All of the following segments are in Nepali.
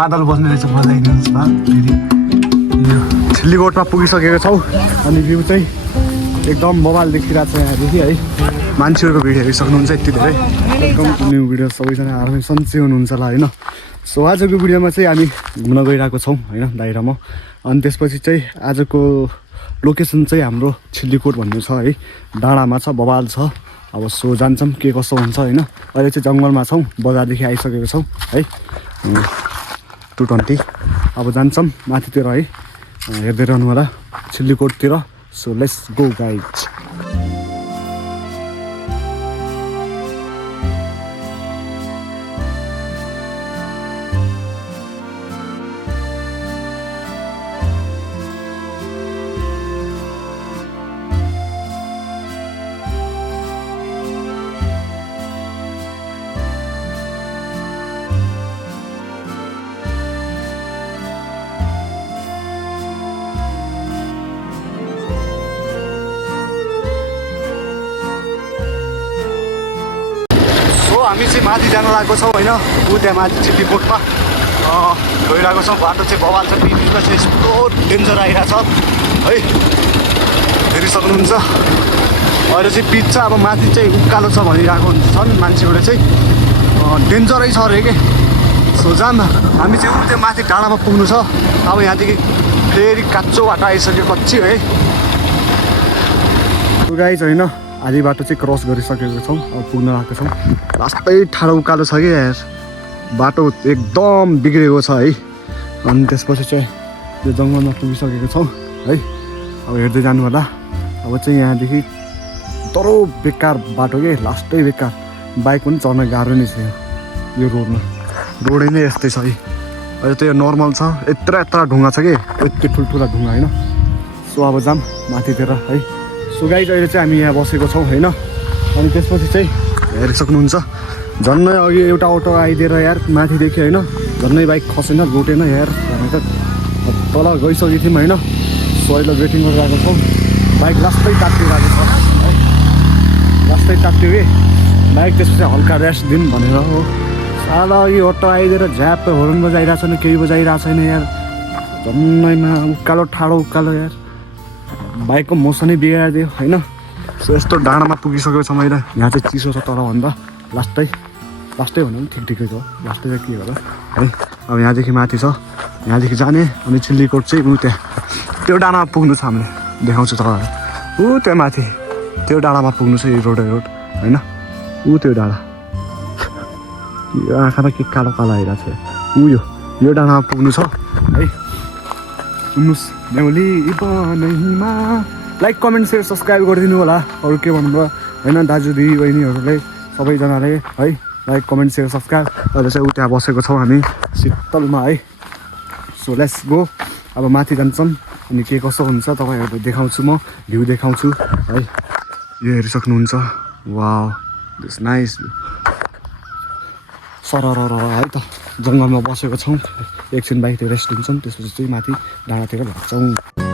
मादल बस्ने रहेछ बजाइदिनुहोस् ल फेरि यो सिल्लीकोटमा पुगिसकेको छौँ अनि भ्यू चाहिँ एकदम मोबाइल देखिरहेको छ यहाँदेखि है मान्छेहरूको भिडियो हेरिसक्नुहुन्छ यति धेरै एकदम न्यू भिडियो सबैजना आरामै सन्चै हुनुहुन्छ होला होइन सो आजको भिडियोमा चाहिँ हामी घुम्न गइरहेको छौँ होइन दाइरामा अनि त्यसपछि चाहिँ आजको लोकेसन चाहिँ हाम्रो सिल्लीकोट भन्ने छ है डाँडामा छ बवाल छ अब सो जान्छौँ के कसो हुन्छ होइन अहिले चाहिँ जङ्गलमा छौँ बजारदेखि आइसकेको छौँ है 220 अब जान्छौँ माथितिर है हेर्दै रहनु होला सिल्लीकोटतिर सो लेट्स गो गाइज हामी चाहिँ माथि जान लागेको छौँ होइन ऊ त्यहाँ माथि सिल्लीकोटमा गइरहेको छौँ बाटो चाहिँ बवाल छ बिचमा चाहिँ यस्तो डेन्जर आइरहेको छ है हेरि सक्नुहुन्छ अहिले चाहिँ पिच छ अब माथि चाहिँ उकालो छ भनिरहेको छन् मान्छेहरूले चाहिँ डेन्जरै छ अरे के सो जाम हामी चाहिँ ऊ त्यहाँ माथि डाँडामा पुग्नु छ अब यहाँदेखि फेरि काँचो बाटो आइसक्यो कच्ची है गाइज होइन आधी बाटो चाहिँ क्रस गरिसकेको छौँ अब पुग्न आएको छौँ लास्टै ठाडो उकालो छ कि यार बाटो एकदम बिग्रेको छ है अनि त्यसपछि चाहिँ यो जङ्गलमा पुगिसकेको छौँ है अब हेर्दै जानु होला अब चाहिँ यहाँदेखि तरो बेकार बाटो के लास्टै बेकार बाइक पनि चढ्न गाह्रो नै छ यो रोडमा रोडै नै यस्तै छ है अहिले त यो नर्मल छ यत्रो ढुङ्गा छ कि यति ठुल्ठुला ढुङ्गा होइन सो अब जाम माथितिर है सो गाइज अहिले चाहिँ हामी यहाँ बसेको छौँ होइन अनि त्यसपछि चाहिँ हेरिसक्नुहुन्छ झन्नै अघि एउटा अटो आइदिएर यार माथिदेखि होइन झन्नै बाइक खसेन लुटेन यार भनेर तल गइसकेको थियौँ होइन सो अहिले वेटिङ गरिरहेको छौँ बाइक लास्टै तात्तिरहेको छ है लास्टै तात्यो कि बाइक त्यसपछि हल्का रेस्ट दिउँ भनेर हो साला अघि अटो आइदिएर झ्याप हर्न बजाइरहेको छैन केही बजाइरहेको छैन यार झन्नैमा उकालो ठाडो उकालो यार बाइकको मोसनै बिगारिदियो होइन सो यस्तो डाँडामा पुगिसकेको छ मैले यहाँ चाहिँ चिसो छ तरभन्दा लास्टै भन्दा पनि ठिकै छ लास्टै चाहिँ के होला है अब यहाँदेखि माथि छ यहाँदेखि जाने अनि सिल्लीकोट चाहिँ ऊ त्यहाँ त्यो डाँडामा पुग्नु छ हामीले देखाउँछु तपाईँलाई ऊ त्यहाँ माथि त्यो डाँडामा पुग्नु छ यो रोड होइन ऊ त्यो डाँडा यो आँखामा के कालो कालो आइरहेको छ ऊ यो डाँडामा पुग्नु छ है सुन्नुहोस् न्याउली बनैमा लाइक कमेन्ट सेयर सब्सक्राइब गरिदिनु होला अरू के भन्नुभयो होइन दाजु दिदी बहिनीहरूलाई सबैजनाले है लाइक कमेन्ट सेयर सब्सक्राइब अहिले चाहिँ ऊ त्यहाँ बसेको छौँ हामी शीतलमा है सो लेट्स गो अब माथि जान्छौँ अनि के कसो हुन्छ तपाईँहरूलाई देखाउँछु म भ्यू देखाउँछु है यो हेरिसक्नुहुन्छ वाउ दिस नाइस सरर है त जङ्गलमा बसेको छौँ एकछिन बाइकतिर रेस्ट लिन्छौँ त्यसपछि चाहिँ माथि डाँडातिर लाग्छौँ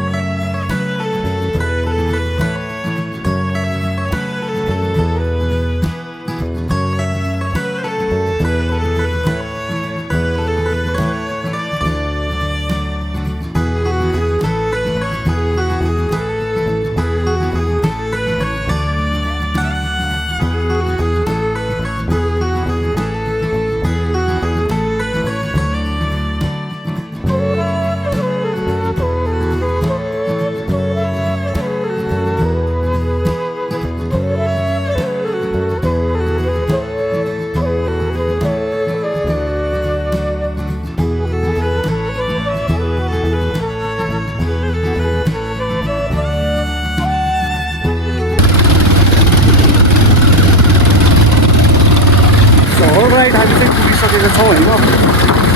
पुगिसकेको छौँ होइन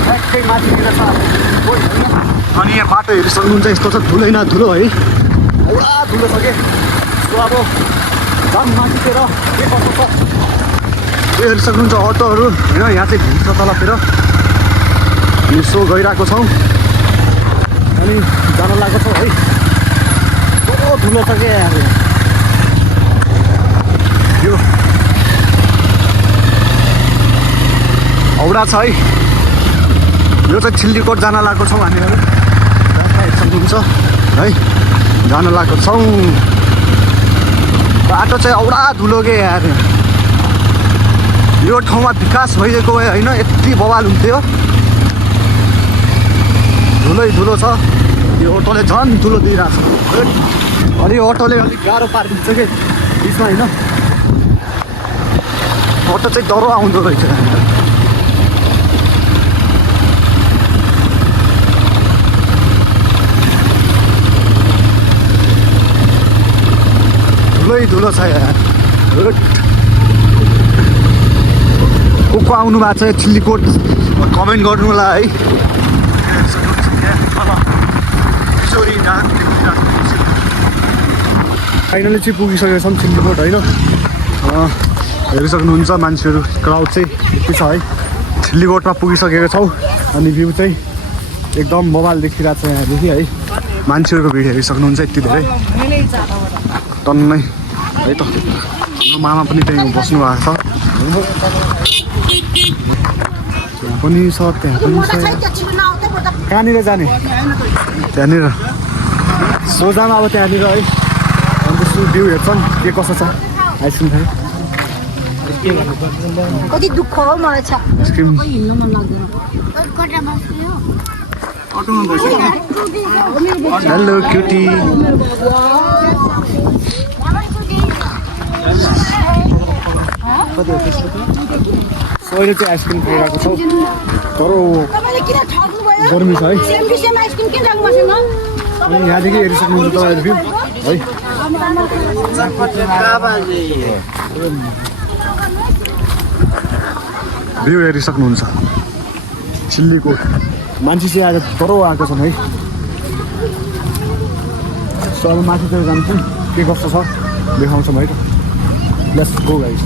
ठ्याक्कै माथितिर छ अनि यहाँ बाटो हेरिसक्नुहुन्छ यस्तो छ ठुलै न ठुलो है पुरा ठुलो छ कि सो अब झन् माथितिर के कस्तो छ यो हेरिसक्नुहुन्छ अटोहरू होइन यहाँ चाहिँ भिड छ तलतिर अनि सो गइरहेको छौँ अनि जान लागेको छौँ है कस्तो ठुलो छ क्या यो हाउडा छ है यो चाहिँ छिल्लीकोट जान लागेको छौँ हामीहरू सक्नुहुन्छ है जान लागेको छौँ बाटो चाहिँ औडा धुलो के यार यो ठाउँमा विकास भइदिएको भए होइन यति बवाल हुन्थ्यो धुलै धुलो छ यो अटोले झन् धुलो दिइरहेको छ अनि यो अटोले अलिक गाह्रो पारिदिन्छ कि बिचमा होइन अटो चाहिँ डह्रो आउँदो रहेछ धुलै धुलो छ यहाँ को आउनु भएको छ छिल्लीकोट कमेन्ट गर्नु होला है फाइनली चाहिँ पुगिसकेको छौँ छिल्लीकोट होइन हेरिसक्नुहुन्छ मान्छेहरू क्राउड चाहिँ यति छ है छिल्लीकोटमा पुगिसकेको छौँ अनि भ्यू चाहिँ एकदम मोबाइल देखिरहेको छ यहाँदेखि है मान्छेहरूको भिड हेरिसक्नुहुन्छ यति धेरै टन्नै है त मामा पनि त्यहीँ बस्नु भएको छ त्यहाँ पनि छ त्यहाँ पनि छ कहाँनिर जाने त्यहाँनिर सोझामा अब त्यहाँनिर है अन्त त्यसको भ्यू हेर्छौँ के कसो छ आइसक्रिम खायो कति दुःख हो मलाई छ आइसक्रिम हिँड्नु मन लाग्दैन हेलो क्युटी अहिले चाहिँ आइसक्रिम खाइरहेको छौँ तर गर्मी छ है अनि यहाँदेखि हेरिसक्नुहुन्छ तपाईँहरू भ्यू है भ्यू हेरिसक्नुहुन्छ छिल्लीकोट मान्छे चाहिँ आज डह्रो आएको छन् है सो अब माथितिर जान्छौँ के कस्तो छ देखाउँछौँ है त लेट्स गो गाइस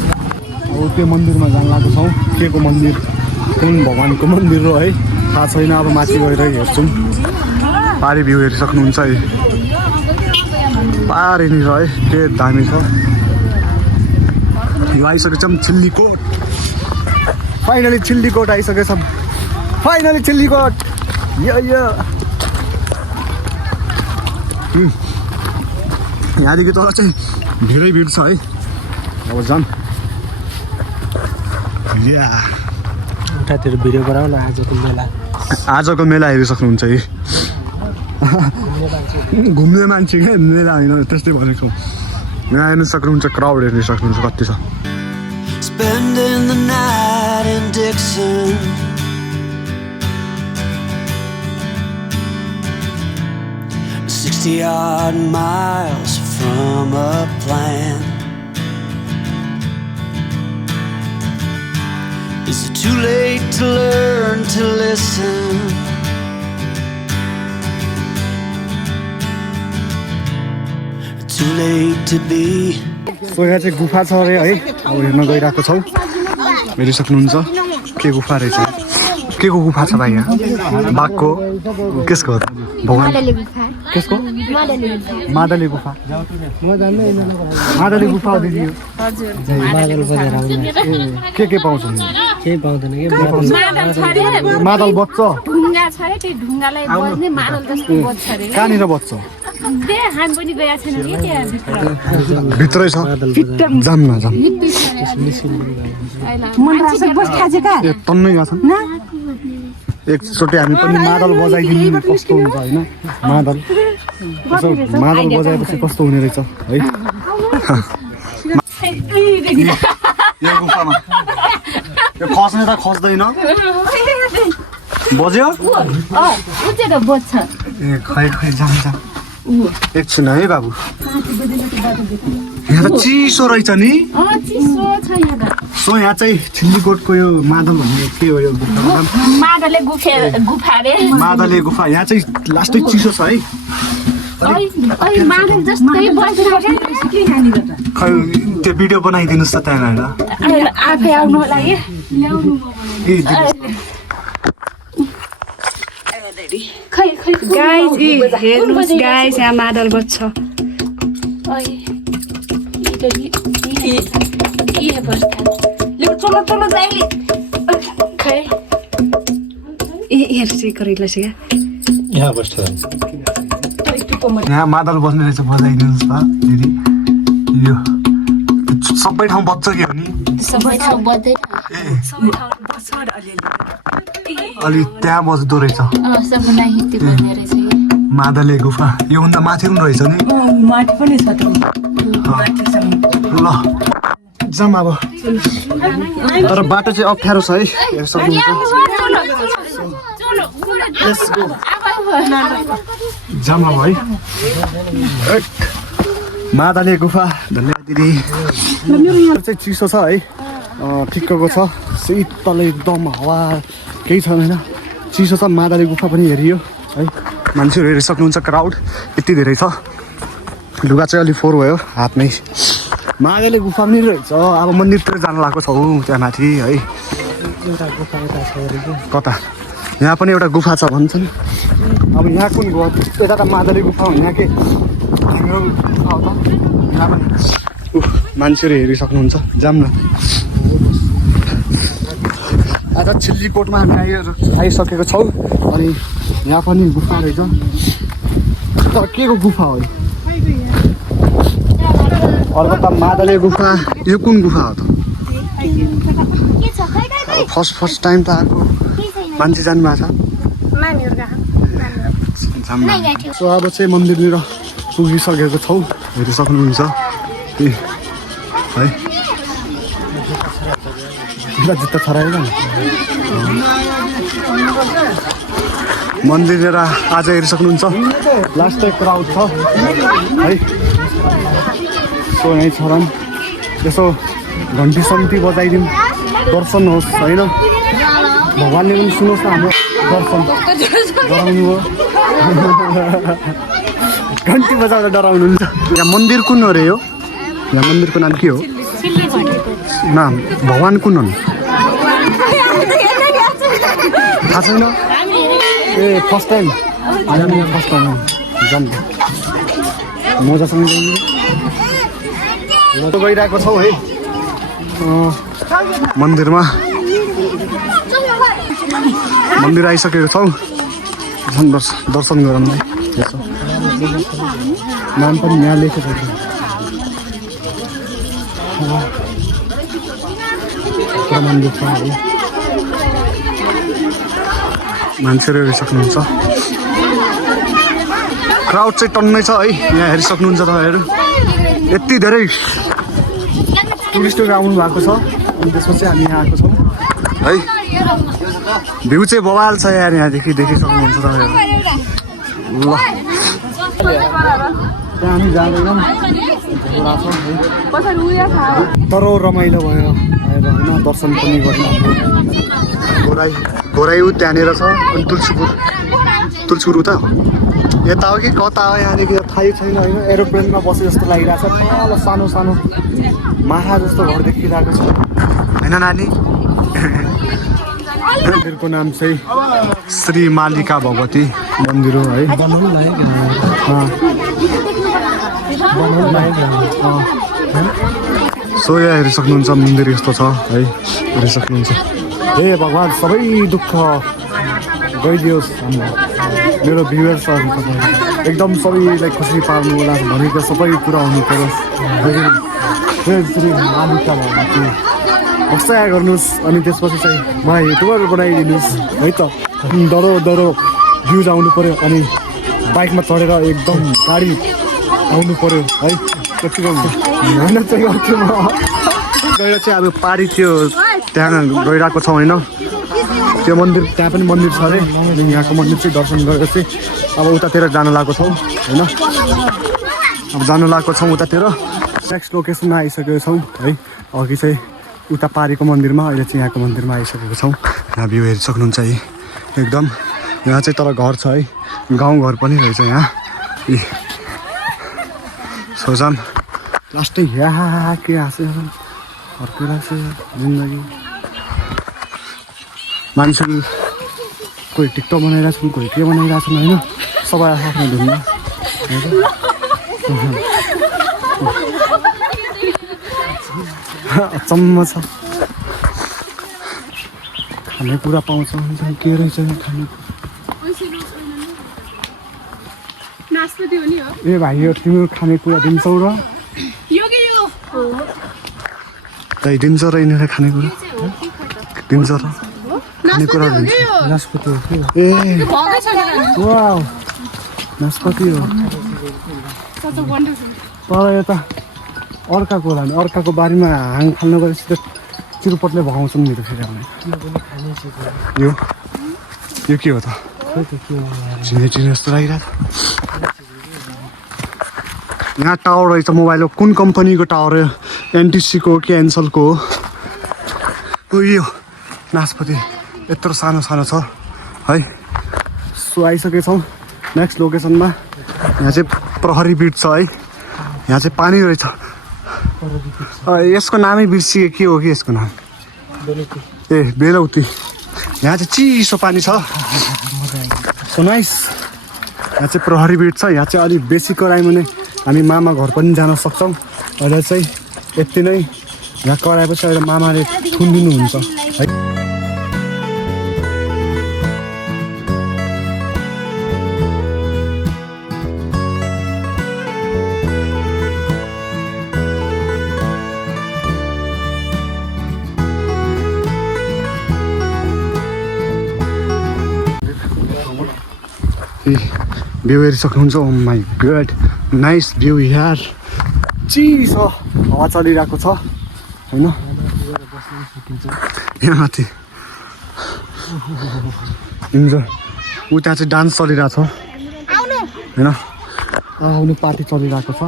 अब त्यो मन्दिरमा जान लागेको छौँ के को मन्दिर कुन भगवान्को मन्दिर हो है थाहा छैन अब माथि गएर हेर्छौँ पारी भ्यू हेरिसक्नुहुन्छ है पारिनिर है के दामी छ यो आइसकेको छौँ छिल्लीकोट फाइनली छिल्लीकोट आइसकेको छौँ फाइनली छिल्लीकोट यो यहाँदेखि तल चाहिँ धेरै भिड छ है अब जाऊँ उतातिर भिडियो गराउ न आजको मेला हेरिसक्नुहुन्छ है घुम्ने मान्छे क्या मेला होइन त्यस्तै भनेको यहाँ हेर्नु सक्नुहुन्छ क्राउड हेर्नु सक्नुहुन्छ कति छ Spending the night in Dixon, 60-odd miles from a plan. Is it too late to learn to listen? Too late to be. So यहाँ चाहिँ गुफा छ अरे है अब हेर्न गइरहेको छौँ हेरिसक्नुहुन्छ के गुफा रहेछ के को गुफा छ भाइ यहाँ बाघको केसको भगवान् केसको मादले गुफा मादले गुफा हो दिदी के पाउँछ केही पाउँदैन कि मादल बच्छ ढुङ्गा छ रे त्यो ढुङ्गालाई बज्ने मादल जस्तो बज्छ रे कहाँनिर बच्छ दे हामी पनि गएका छैनौँ कि त्यहाँ भित्रै छ जाम न जाम ए तन्नै गएको छ एकचोटि हामी पनि मादल बजाइदिनु कस्तो हुन्छ होइन मादल मादल बजाएपछि कस्तो हुने रहेछ है यो गुफामा यो खस्ने त खस्दैन बज्यो उचेर बज्छ ए खै खै जान्छ एकछिन है बाबु यहाँ त चिसो रहेछ नि चिसो छ यहाँ त सो यहाँ चाहिँ छिल्लीकोटको यो मादल भन्ने के हो यो मादलले गुफा रे मादले गुफा यहाँ चाहिँ लास्टै चिसो छ है मादल जस्तै बज्छ के यहाँनिर त खै त्यो भिडियो बनाइदिनुहोस् त त्यहाँनिर आफै आउनु होला कि खै खै गाइस हेर्नुहोस् गाइस यहाँ मादल बज्छ हेर्छु गरिरहेछ क्या यहाँ बस्छ यहाँ मादल बस्ने रहेछ बजाइदिनुहोस् ल दिदी यो सबै ठाउँ बज्छ के हो नि सबै ठाउँ बज्दैन अलि त्यहाँ बज्दो रहेछ सबैलाई हित्ती बज्ने रहेछ कि मादले गुफा योभन्दा माथि पनि रहेछ नि माथि पनि छ त ल जाम अब तर बाटो चाहिँ अप्ठ्यारो छ है हेर्न सक्नुहुन्छ जाम अब है मादले गुफा धन्यवाद दिदी चाहिँ चिसो छ है ठिक्कको छ शीतल एकदम हावा केही छैन होइन चिसो छ मादले गुफा पनि हेरियो है मान्छेहरू हेरिसक्नुहुन्छ क्राउड यति धेरै छ लुगा चाहिँ अलिक फोहोर भयो हातमै मादले गुफा पनि रहेछ अब मन्दिरतिर जान लागेको छौँ त्यहाँ माथि है कता यहाँ पनि एउटा गुफा छ भन्छन् अब यहाँ कुन गुफा यता त मादले गुफा हो यहाँ के हाम्रो गुफा हो त यहाँ पनि मान्छेहरू हेरिसक्नुहुन्छ जाम न आज चिल्लीकोटमा हामी आइसकेको छौँ अनि यहाँ पनि गुफा रहेछ तर के को गुफा हो अर्को त मादले गुफा यो कुन गुफा हो त फर्स्ट टाइम त आएको मान्छे जानु भएको छ सो अब चाहिँ मन्दिरनिर पुगिसकेको छौँ हेरिसक्नुहुन्छ है जुत्ता छराएन मन्दिरनिर आज हेरिसक्नुहुन्छ लास्ट क्राउड छ है सो यहीँ छरम यसो घन्टी सन्ती बजाइदिउँ दर्शन होस् होइन भगवान्ले पनि सुन्नुहोस् न हाम्रो दर्शन डराउनु हो घन्टी बजाएर डराउनुहुन्छ यहाँ मन्दिर कुन हो रे यो यहाँ मन्दिरको नाम के हो नाम भगवान् कुन हुन् थाहा छैन ए फर्स्ट टाइम फर्स्ट टाइम जाम मजासँग गइरहेको छौँ है मन्दिरमा मन्दिर आइसकेको छौँ दर्शन गराउनु नाम पनि यहाँ लेखेको छ मन्दिर छ है मान्छेहरू हेरिसक्नुहुन्छ क्राउड चाहिँ टन्नै छ है यहाँ हेरिसक्नुहुन्छ तपाईँहरू यति धेरै टुरिस्टहरू आउनु भएको छ अनि त्यसपछि हामी यहाँ आएको छौँ है भ्यू चाहिँ बवाल छ यहाँदेखि देखिसक्नुहुन्छ तपाईँहरू ल त्यहाँ हामी जाँदैनौँ तर रमाइलो भयो आएर होइन दर्शन पनि गर्नु घोराइउ त्यहाँनिर छ अनि तुलसीपुर उता यता हो कि कता हो यहाँदेखि थाहै छैन होइन एरोप्लेनमा बसे जस्तो लागिरहेको छ तल सानो सानो माहा जस्तो घर देखिरहेको छ होइन नानी मन्दिरको नाम चाहिँ श्री मालिका भगवती मन्दिर हो है सो यहाँ हेरिसक्नुहुन्छ मन्दिर यस्तो छ है हेरिसक्नुहुन्छ हे भगवान् सबै दुःख गइदियोस् मेरो भ्युवर्सहरू एकदम सबैलाई खुसी पार्नु होला भनेको सबै कुरा हुनु परोस् श्री मालिका भगवती हस्ताया गर्नुहोस् अनि त्यसपछि चाहिँ मलाई युट्युबर बनाइदिनुहोस् है त डरो भ्युज आउनु पऱ्यो अनि बाइकमा चढेर एकदम गाडी आउनु पऱ्यो है कतिको मेहनत चाहिँ गर्छु म गएर चाहिँ अब पारी त्यो त्यहाँ गइरहेको छौँ होइन त्यो मन्दिर त्यहाँ पनि मन्दिर छ अरे यहाँको मन्दिर चाहिँ दर्शन गरेर चाहिँ अब उतातिर जानु लागेको छौँ होइन अब जानु लागेको छौँ उतातिर नेक्स्ट लोकेसनमा आइसकेको छौँ है अघि चाहिँ उता पारीको मन्दिरमा अहिले चाहिँ यहाँको मन्दिरमा आइसकेको छौँ यहाँ भ्यू हेरिसक्नुहुन्छ है एकदम यहाँ चाहिँ तर घर छ है गाउँघर पनि रहेछ यहाँ सोचाम लास्टै यहाँ के हाँसे अर्कै लाग्छ जिन्दगी मान्छेहरू कोही टिकटक बनाइरहेको छन् कोही के बनाइरहेको छन् होइन सबै आफ्नो धुनमा अचम्म छ खानेकुरा पाउँछ के रहेछ खानेकुरा नास्पति हो नि हो ए भाइ यो तिम्रो खानेकुरा दिन्छौ र यो के यो दाइ दिन्छ र यिनीहरू खानेकुरा दिन्छ र खानेकुरा दिन्छ नास्पति हो कि ए भकै छैन त वाउ नास्पति हो सच वन्डरफुल तर यता अर्काको होला नि अर्काको बारीमा हाङ फाल्नु गएपछि त चिरुपटले भगाउँछन् मेरो फेरि आउने यो यो के हो त चिने चिने जस्तो लागिरहेको यहाँ टावर रहेछ मोबाइलको कुन कम्पनीको टावर हो एनटिसीको हो कि एनसलको हो यो नास्पति यत्रो सानो सानो छ है सो आइसकेछौँ नेक्स्ट लोकेसनमा यहाँ चाहिँ प्रहरी ब्रिज छ है यहाँ चाहिँ पानी रहेछ यसको नामै बिर्सिए के हो कि यसको नाम ए बेलौती यहाँ चाहिँ चिसो पानी छ सो नाइस यहाँ चाहिँ प्रहरी ब्रिज छ यहाँ चाहिँ अलिक बेसी करायो भने हामी मामा घर पनि जान सक्छौँ अहिले चाहिँ यति नै यहाँ कराएपछि अहिले मामाले थुनिदिनुहुन्छ है भ्यू हेरिसक्नुहुन्छ oh my god nice view यार चिसो हावा चलिरहेको छ होइन यहाँ माथि इन्जोय ऊ त्यहाँ चाहिँ डान्स चलिरहेको छ होइन आउने पार्टी चलिरहेको छ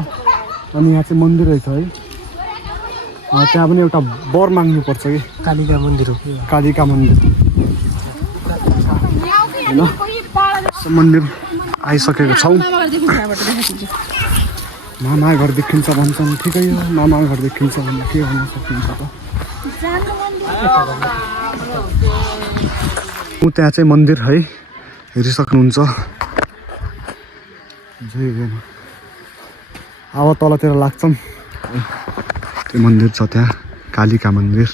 अनि यहाँ चाहिँ मन्दिर रहेछ है त्यहाँ पनि एउटा वर माग्नुपर्छ कि कालिका मन्दिर हो कालिका मन्दिर होइन मन्दिर आइसकेको छौँ मामा घर देखिन्छ भन्छन् ठिकै हो मामा घर देखिन्छ भने के भन्न सकिन्छ त ऊ त्यहाँ चाहिँ मन्दिर है हेरिसक्नुहुन्छ अब तलतिर लाग्छौँ त्यो मन्दिर छ त्यहाँ कालिका मन्दिर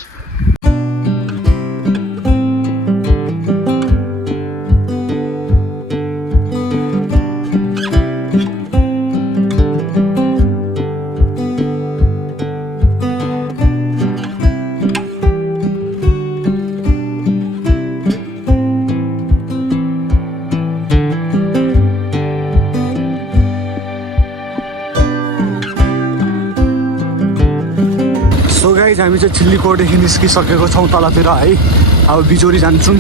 हामी चाहिँ चिल्लीकोटदेखि निस्किसकेको छौँ तलतिर है अब बिजोरी जान्छौँ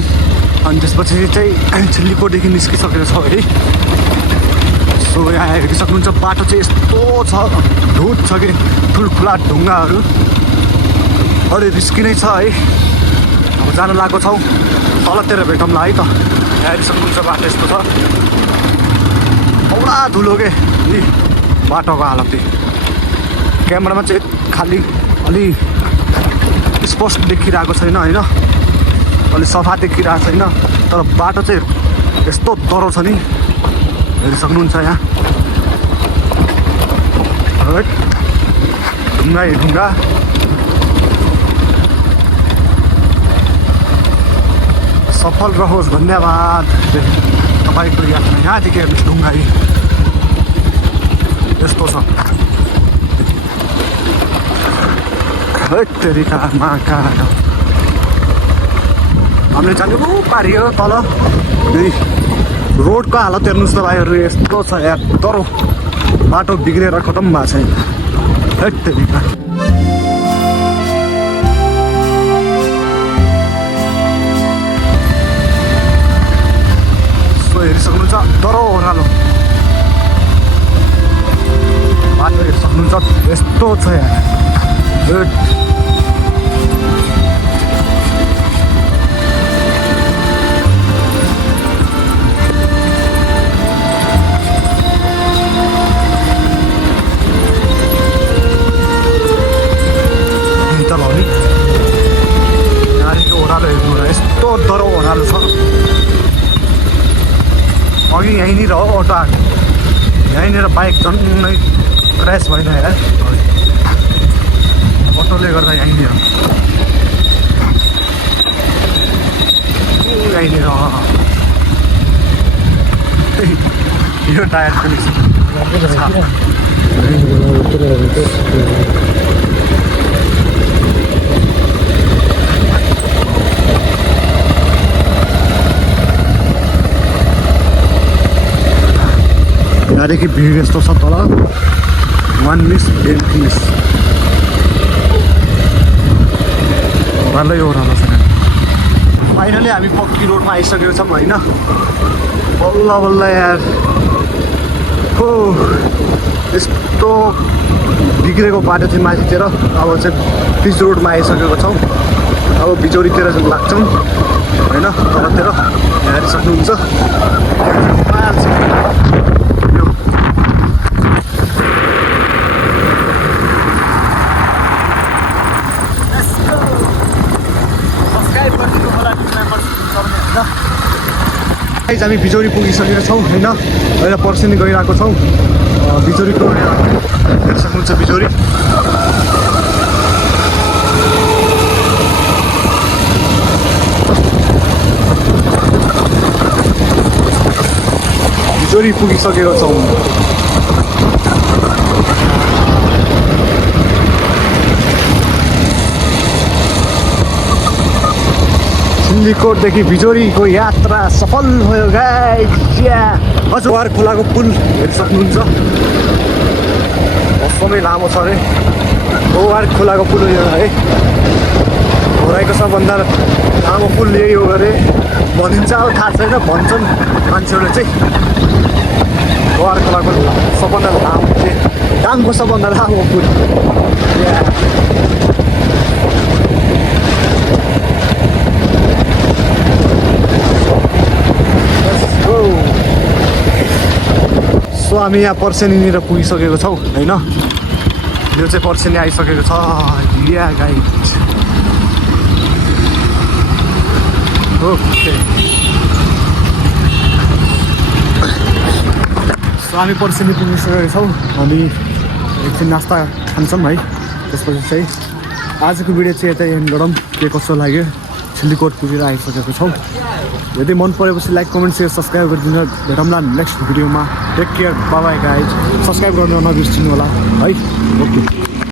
अनि त्यसपछि चाहिँ चिल्लीकोटदेखि निस्किसकेको छौँ है सो यहाँ हेरिसक्नुहुन्छ बाटो चाहिँ यस्तो छ धुत छ कि ठुल्ठुला ढुङ्गाहरू अलिक रिस्की नै छ है अब जान लागेको छौँ तलतिर भेटौँला है त यहाँ हेरिसक्नुहुन्छ बाटो यस्तो छ औडा धुलो के बाटोको हालत क्यामेरामा चाहिँ खालि अलि स्पष्ट देखिरहेको छैन होइन अलि सफा देखिरहेको छैन तर बाटो चाहिँ यस्तो डह्रो छ नि हेरिसक्नुहुन्छ यहाँ ढुङ्गा ढुङ्गा सफल रहोस् धन्यवाद तपाईँको यात्रा यहाँदेखि हेर्नुहोस् ढुङ्गा यस्तो छ तेरिका माका हामीले जाने पारियो तल रोडको हालत हेर्नुहोस् त भाइहरू यस्तो छ यार तर बाटो बिग्रेर खतम भएको छैन तेरिका सो हेरिसक्नुहुन्छ तर ओह्रालो बाटो हेरिसक्नुहुन्छ यस्तो छ यार गाडीको ओह्रालो हेर्नु यस्तो डह्रो ओह्रालो छ अघि यहीँनिर हो अटो आएको यहीँनिर बाइक झन्नै क्रास भएन यार अटोले गर्दा यहीँनिर यहीँनिर यो टायर पनि छ यहाँदेखि भिड यस्तो छ तल 1 मिस बेन्टिस ओह्रालो छ फाइनली हामी पक्की रोडमा आइसकेको छौँ होइन बल्ल बल्ल यार हो यस्तो बिग्रेको बाटो चाहिँ माथितिर अब चाहिँ पिच रोडमा आइसकेको छौँ अब बिजोरीतिर लाग्छौँ होइन तलतिर हेरि सक्नुहुन्छ हामी बिजोरी पुगिसकेका छौँ होइन अहिले पर्सिनी गइरहेको छौँ बिजोरीको हेर्न सक्नुहुन्छ बिजोरी बिजोरी पुगिसकेको छौँ सिन्धीकोटदेखि बिजोरीको यात्रा सफल भयो गाइस हजुर खोलाको पुल हेर्न सक्नुहुन्छ एकदमै लामो छ अरे ओवार खोलाको पुल यो है होराइको सबभन्दा लामो पुल यही हो अरे भनिन्छ अब थाहा छैन भन्छन् मान्छेहरूले चाहिँ ओवार खोलाको सबभन्दा लामो दाङको सबभन्दा लामो पुल सो हामी यहाँ पर्सेनीनिर पुगिसकेको छौँ होइन यो चाहिँ पर्सेनी आइसकेको छ या गाइड ओके सो हामी पर्सेनी पुगिसकेको छौँ हामी एकछिन नास्ता खान्छौँ है त्यसपछि चाहिँ आजको भिडियो चाहिँ यता एन्ड गरौँ के कस्तो लाग्यो सिन्धीकोट पुगेर आइसकेको छौँ यदि मन परेपछि लाइक कमेन्ट सेयर सब्सक्राइब गरिदिनु भेटौँला नेक्स्ट भिडियोमा take care bye guys subscribe गर्न नबिर्सिनु होला है ओके